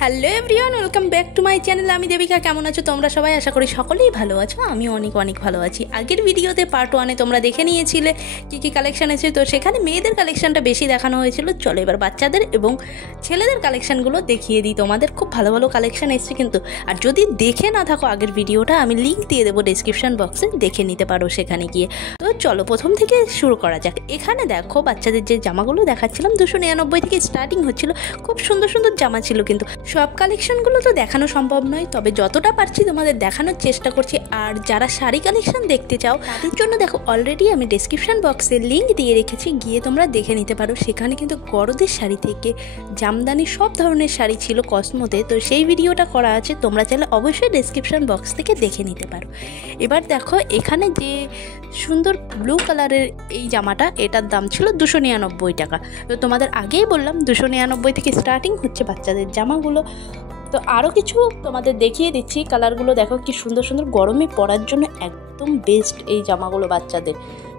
Hello everyone, welcome back to my channel. আমি দেবিকা। কেমন আছো তোমরা সবাই? আশা করি সকলেই ভালো আছো। আমি অনেক ভালো আছি। আগের ভিডিওতে পার্ট 1-এ তোমরা দেখে নিয়েছিলে কী কালেকশান আছে, তো সেখানে মেয়েদের কালেকশানটা বেশি দেখানো হয়েছিল। চলো এবার বাচ্চাদের এবং ছেলেদের কালেকশানগুলো দেখিয়ে দিই তোমাদের। খুব ভালো ভালো কালেকশান এসছে কিন্তু। আর যদি দেখে না থাকো আগের ভিডিওটা, আমি লিঙ্ক দিয়ে দেবো ডেসক্রিপশন বক্সে, দেখে নিতে পারো সেখানে গিয়ে। তো চলো প্রথম থেকে শুরু করা যাক। এখানে দেখো বাচ্চাদের যে জামাগুলো দেখাচ্ছিলাম 299 থেকে স্টার্টিং হচ্ছিল। খুব সুন্দর সুন্দর জামা ছিল, কিন্তু সব কালেকশনগুলো তো দেখানো সম্ভব নয়, তবে যতটা পারছি তোমাদের দেখানোর চেষ্টা করছি। আর যারা শাড়ি কালেকশন দেখতে চাও তাদের জন্য দেখো অলরেডি আমি ডেসক্রিপশন বক্সে লিঙ্ক দিয়ে রেখেছি, গিয়ে তোমরা দেখে নিতে পারো। সেখানে কিন্তু গরদের শাড়ি থেকে জামদানি সব ধরনের শাড়ি ছিল কসমোতে, তো সেই ভিডিওটা করা আছে, তোমরা চাইলে অবশ্যই ডেসক্রিপশন বক্স থেকে দেখে নিতে পারো। এবার দেখো এখানে যে সুন্দর ব্লু কালারের এই জামাটা, এটার দাম ছিল 299 টাকা। তো তোমাদের আগেই বললাম 299 থেকে স্টার্টিং হচ্ছে বাচ্চাদের জামাগুলো। তো আরও কিছু তোমাদের দেখিয়ে দিচ্ছি। কালারগুলো দেখো কি সুন্দর সুন্দর, গরমে পরার জন্য একদম বেস্ট এই জামাগুলো বাচ্চাদের।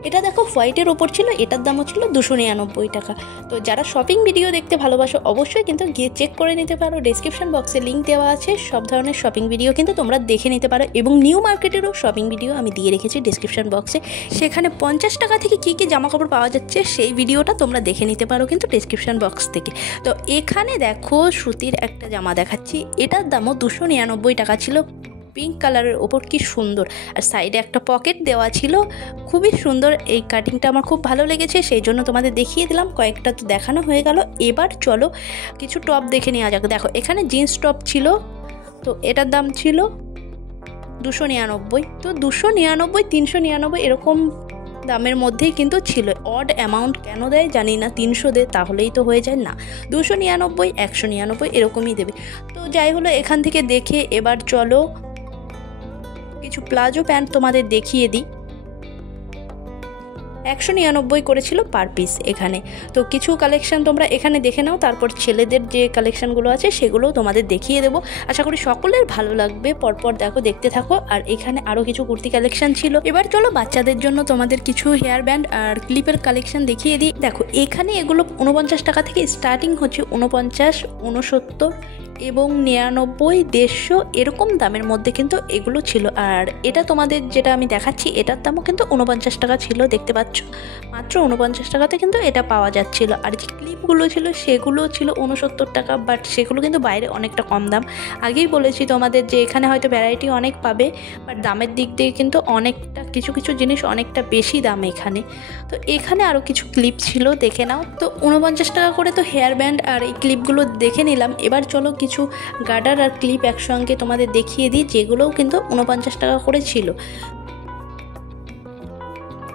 এটা দেখো হোয়াইটের ওপর ছিল, এটার দামও ছিল 299 টাকা। তো যারা শপিং ভিডিও দেখতে ভালোবাসো অবশ্যই কিন্তু গিয়ে চেক করে নিতে পারো। ডেসক্রিপশন বক্সে লিঙ্ক দেওয়া আছে, সব ধরনের শপিং ভিডিও কিন্তু তোমরা দেখে নিতে পারো। এবং নিউ মার্কেটেরও শপিং ভিডিও আমি দিয়ে রেখেছি ডেসক্রিপশন বক্সে, সেখানে 50 টাকা থেকে কী কী জামাকাপড় পাওয়া যাচ্ছে সেই ভিডিওটা তোমরা দেখে নিতে পারো কিন্তু ডেসক্রিপশন বক্স থেকে। তো এখানে দেখো সুতির একটা জামা দেখাচ্ছি, এটার দামও 299 টাকা ছিল। পিঙ্ক কালারের ওপর কি সুন্দর, আর সাইডে একটা পকেট দেওয়া ছিল, খুবই সুন্দর। এই কাটিংটা আমার খুব ভালো লেগেছে, সেই জন্য তোমাদের দেখিয়ে দিলাম। কয়েকটা তো দেখানো হয়ে গেল, এবার চলো কিছু টপ দেখে নেওয়া যাক। দেখো এখানে জিন্স টপ ছিল, তো এটার দাম ছিল 299। তো 299, 399 এরকম দামের মধ্যেই কিন্তু ছিল। অড অ্যামাউন্ট কেন দেয় জানি না, 300 দেয় তাহলেই তো হয়ে যায় না, 299, 199 এরকমই দেবে। তো যাই হলো, এখান থেকে দেখে এবার চলো কিছু প্লাজো প্যান্ট তোমাদের দেখিয়ে দিই। 199 করেছিল পার পিস এখানে। তো কিছু কালেকশন তোমরা এখানে দেখে নাও, তারপর ছেলেদের যে কালেকশনগুলো আছে সেগুলোও তোমাদের দেখিয়ে দেবো। আশা করি সকলের ভালো লাগবে, পরপর দেখো, দেখতে থাকো। আর এখানে আরও কিছু কুর্তি কালেকশন ছিল। এবার চলো বাচ্চাদের জন্য তোমাদের কিছু হেয়ার ব্যান্ড আর ক্লিপের কালেকশন দেখিয়ে দিই। দেখো এখানে এগুলো 49 টাকা থেকে স্টার্টিং হচ্ছে, 49, 69 এবং 99, 150 এরকম দামের মধ্যে কিন্তু এগুলো ছিল। আর এটা তোমাদের যেটা আমি দেখাচ্ছি এটার দামও কিন্তু 49 টাকা ছিল, দেখতে পাচ্ছ, মাত্র 49 টাকাতে কিন্তু এটা পাওয়া যাচ্ছিল। আর যে ক্লিপগুলো ছিল সেগুলো ছিল 69 টাকা, বাট সেগুলো কিন্তু বাইরে অনেকটা কম দাম। আগেই বলেছি তোমাদের যে এখানে হয়তো ভ্যারাইটি অনেক পাবে, বাট দামের দিক দিয়ে কিন্তু অনেকটা কিছু কিছু জিনিস অনেকটা বেশি দাম এখানে। তো এখানে আরও কিছু ক্লিপ ছিল, দেখে নাও। তো 49 টাকা করে তো হেয়ার ব্যান্ড আর এই ক্লিপগুলো দেখে নিলাম। এবার চলো কিছু গার্ডার আর ক্লিপ একসঙ্গে তোমাদের দেখিয়ে দিই, যেগুলোও কিন্তু 49 টাকা করে ছিল।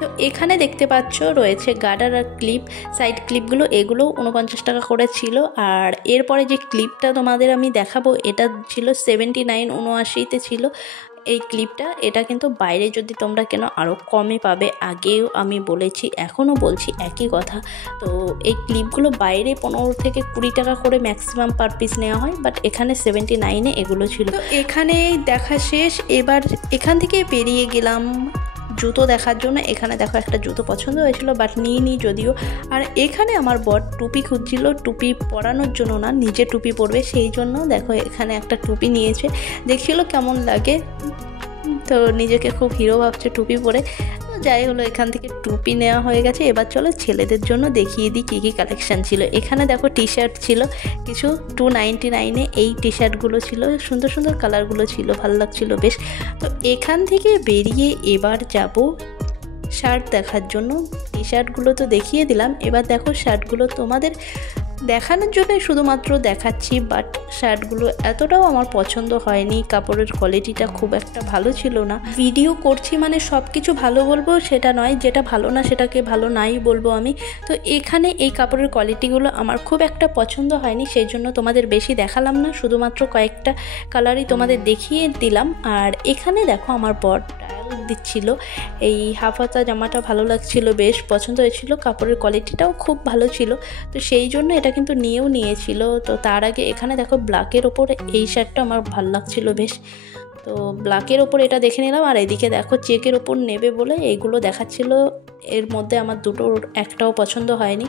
তো এখানে দেখতে পাচ্ছ রয়েছে গার্ডার আর ক্লিপ, সাইড ক্লিপগুলো, এগুলোও 49 টাকা করে ছিল। আর এরপরে যে ক্লিপটা তোমাদের আমি দেখাবো এটা ছিল 79, 79-তে ছিল এই ক্লিপটা। এটা কিন্তু বাইরে যদি তোমরা কেন আরও কমে পাবে, আগেও আমি বলেছি এখনও বলছি একই কথা। তো এই ক্লিপগুলো বাইরে 15 থেকে 20 টাকা করে ম্যাক্সিমাম পার পিস নেওয়া হয়, বাট এখানে 79-এ এগুলো ছিল। তো এখানে দেখা শেষ, এবার এখান থেকে বেরিয়ে গেলাম জুতো দেখার জন্য। এখানে দেখো একটা জুতো পছন্দ হয়েছিল, বাট নিইনি যদিও। আর এখানে আমার বর টুপি খুঁজছিল, টুপি পরানোর জন্য না, নিজে টুপি পরবে, সেই জন্য দেখো এখানে একটা টুপি নিয়েছে। দেখছিল কেমন লাগে, তো নিজেকে খুব হিরো ভাবছে টুপি পরে। তো যাই হলো, এখান থেকে টুপি নেওয়া হয়ে গেছে। এবার চলো ছেলেদের জন্য দেখিয়ে দিই কী কী কালেকশান ছিল। এখানে দেখো টি শার্ট ছিল কিছু, 299-এ এই টি শার্টগুলো ছিল, সুন্দর সুন্দর কালারগুলো ছিল, ভালো লাগছিল বেশ। তো এখান থেকে বেরিয়ে এবার যাব শার্ট দেখার জন্য। টি শার্টগুলো তো দেখিয়ে দিলাম, এবার দেখো শার্টগুলো তোমাদের দেখানোর জন্যই শুধুমাত্র দেখাচ্ছি, বাট শার্টগুলো এতটাও আমার পছন্দ হয়নি, কাপড়ের কোয়ালিটিটা খুব একটা ভালো ছিল না। ভিডিও করছি মানে সব কিছু ভালো বলবো সেটা নয়, যেটা ভালো না সেটাকে ভালো নাই বলবো আমি। তো এখানে এই কাপড়ের কোয়ালিটিগুলো আমার খুব একটা পছন্দ হয়নি, সেই জন্য তোমাদের বেশি দেখালাম না, শুধুমাত্র কয়েকটা কালারই তোমাদের দেখিয়ে দিলাম। আর এখানে দেখো আমার বর দিচ্ছিল এই হাফ হাতা জামাটা, ভালো লাগছিল, বেশ পছন্দ হয়েছিল, কাপড়ের কোয়ালিটিটাও খুব ভালো ছিল, তো সেই জন্য এটা কিন্তু নিয়েও নিয়েছিল। তো তার আগে এখানে দেখো ব্ল্যাকের ওপর এই শার্টটা আমার ভালো লাগছিল বেশ, তো ব্ল্যাকের ওপর এটা দেখে নিলাম। আর এদিকে দেখো চেকের ওপর নেবে বলে এইগুলো দেখাচ্ছিল, এর মধ্যে আমার দুটোর একটাও পছন্দ হয়নি।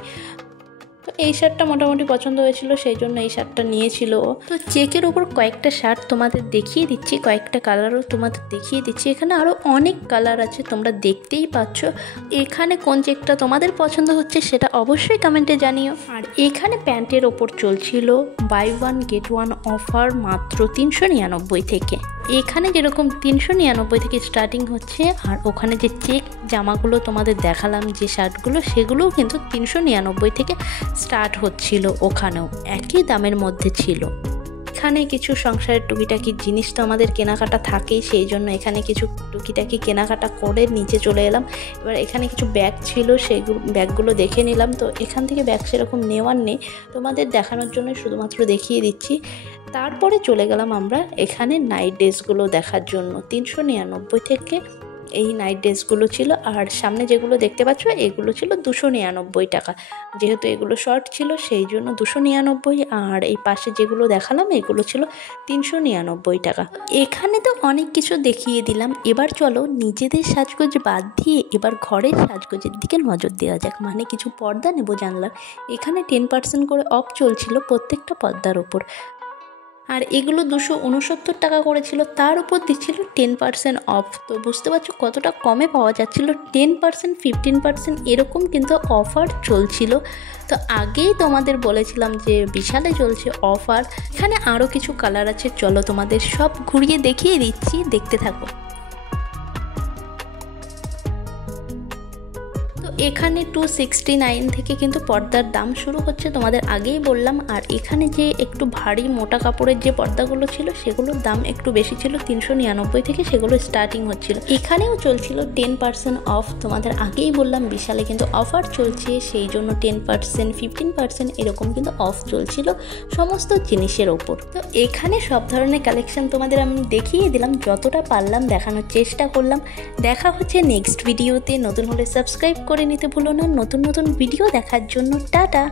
তো এই শার্টটা মোটামুটি পছন্দ হয়েছিল, সেই জন্য এই শার্টটা নিয়েছিল। তো চেকের ওপর কয়েকটা শার্ট তোমাদের দেখিয়ে দিচ্ছি, কয়েকটা কালারও তোমাদের দেখিয়ে দিচ্ছি। এখানে আরও অনেক কালার আছে, তোমরা দেখতেই পাচ্ছ। এখানে কোন চেকটা তোমাদের পছন্দ হচ্ছে সেটা অবশ্যই কমেন্টে জানিও। আর এখানে প্যান্টের ওপর চলছিল buy one get one offer মাত্র 399 থেকে। এখানে যেরকম 399 থেকে স্টার্টিং হচ্ছে, আর ওখানে যে চেক জামাগুলো তোমাদের দেখালাম যে শার্টগুলো, সেগুলোও কিন্তু 399 থেকে স্টার্ট হচ্ছিল। ওখানেও একই দামের মধ্যে ছিল। এখানে কিছু সংসারের টুকিটাকি জিনিস তো আমাদের কেনাকাটা থাকেই, সেই জন্য এখানে কিছু টুকিটাকি কেনাকাটা করে নিচে চলে এলাম। এবার এখানে কিছু ব্যাগ ছিল, সেইগুলো ব্যাগগুলো দেখে নিলাম। তো এখান থেকে ব্যাগ সেরকম নেওয়ার নেই, তোমাদের দেখানোর জন্য শুধুমাত্র দেখিয়ে দিচ্ছি। তারপরে চলে গেলাম আমরা এখানে নাইট ড্রেসগুলো দেখার জন্য। 399 থেকে এই নাইট ড্রেসগুলো ছিল। আর সামনে যেগুলো দেখতে পাচ্ছ এগুলো ছিল 299 টাকা। যেহেতু এগুলো শর্ট ছিল সেই জন্য 299, আর এই পাশে যেগুলো দেখালাম এগুলো ছিল 399 টাকা। এখানে তো অনেক কিছু দেখিয়ে দিলাম, এবার চলো নিজেদের সাজগোজ বাদ দিয়ে এবার ঘরের সাজগোজের দিকে নজর দেওয়া যাক। মানে কিছু পর্দা নেব জানলার। এখানে 10% করে অফ চলছিল প্রত্যেকটা পর্দার ওপর, আর এগুলো 269 টাকা করেছিল, তার উপর দিচ্ছিল 10% অফ। তো বুঝতে পারছো কতটা কমে পাওয়া যাচ্ছিল। 10%, 15% এরকম কিন্তু অফার চলছিল। তো আগেই তোমাদের বলেছিলাম যে বিশালে চলছে অফার। এখানে আরও কিছু কালার আছে, চলো তোমাদের সব ঘুরিয়ে দেখিয়ে দিচ্ছি, দেখতে থাকো। তো এখানে 269 থেকে কিন্তু পর্দার দাম শুরু হচ্ছে, তোমাদের আগেই বললাম। আর এখানে যে একটু ভারী মোটা কাপড়ের যে পর্দাগুলো ছিল সেগুলোর দাম একটু বেশি ছিল, 399 থেকে সেগুলো স্টার্টিং হচ্ছিল। এখানেও চলছিল 10% অফ, তোমাদের আগেই বললাম বিশালে কিন্তু অফার চলছে, সেই জন্য 10%, 15% এরকম কিন্তু অফ চলছিল সমস্ত জিনিসের ওপর। তো এখানে সব ধরনের কালেকশন তোমাদের আমি দেখিয়ে দিলাম, যতটা পারলাম দেখানোর চেষ্টা করলাম। দেখা হচ্ছে নেক্সট ভিডিওতে। নতুন হলে সাবস্ক্রাইব করে নিতে ভুলো না নতুন নতুন ভিডিও দেখার জন্য। টাটা।